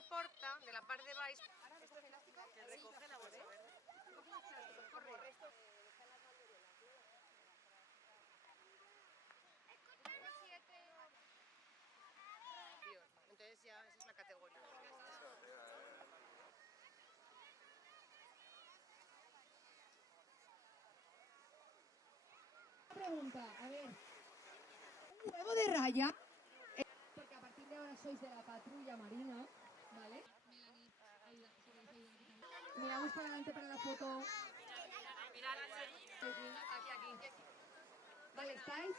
la porta de la part de baix. ¿Esto es elástico? Que recoge la bolsa verde. Recoge los plásticos, corre. Entonces ya esa es la categoría. Pregunta, a ver, un huevo de raya, porque a partir de ahora sois de la patrulla marina, ¿vale? Melanie, ayuda, si queréis ayudar aquí también. Miramos para adelante para la foto. Mirad, Aquí. Vale, ¿estáis?